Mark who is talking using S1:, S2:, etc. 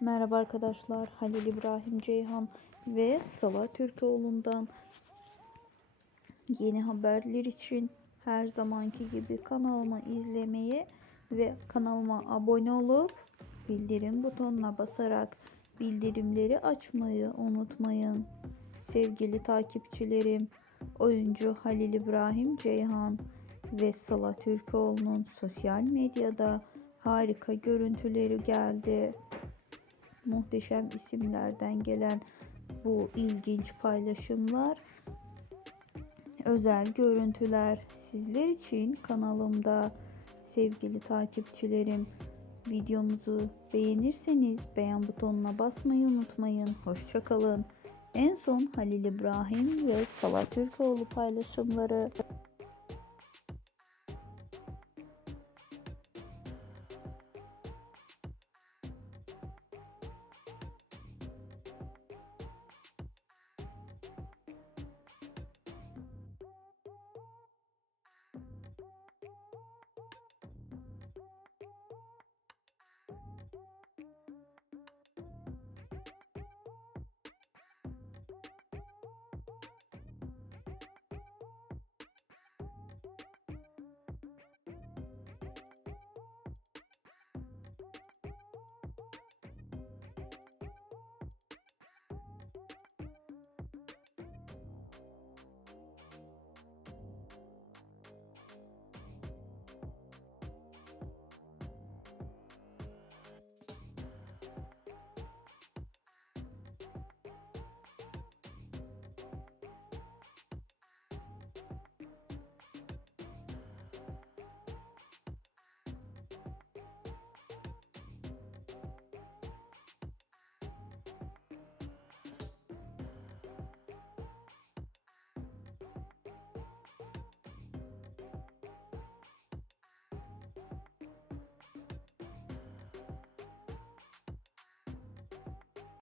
S1: Merhaba arkadaşlar. Halil İbrahim Ceyhan ve Sıla Türkoğlu'ndan yeni haberler için her zamanki gibi kanalıma izlemeyi ve kanalıma abone olup bildirim butonuna basarak bildirimleri açmayı unutmayın. Sevgili takipçilerim, oyuncu Halil İbrahim Ceyhan ve Sıla Türkoğlu'nun sosyal medyada harika görüntüleri geldi muhteşem isimlerden gelen bu ilginç paylaşımlar, özel görüntüler sizler için kanalımda sevgili takipçilerim. Videomuzu beğenirseniz beğen butonuna basmayı unutmayın. Hoşçakalın. En son Halil İbrahim ve Salah Türkoğlu paylaşımları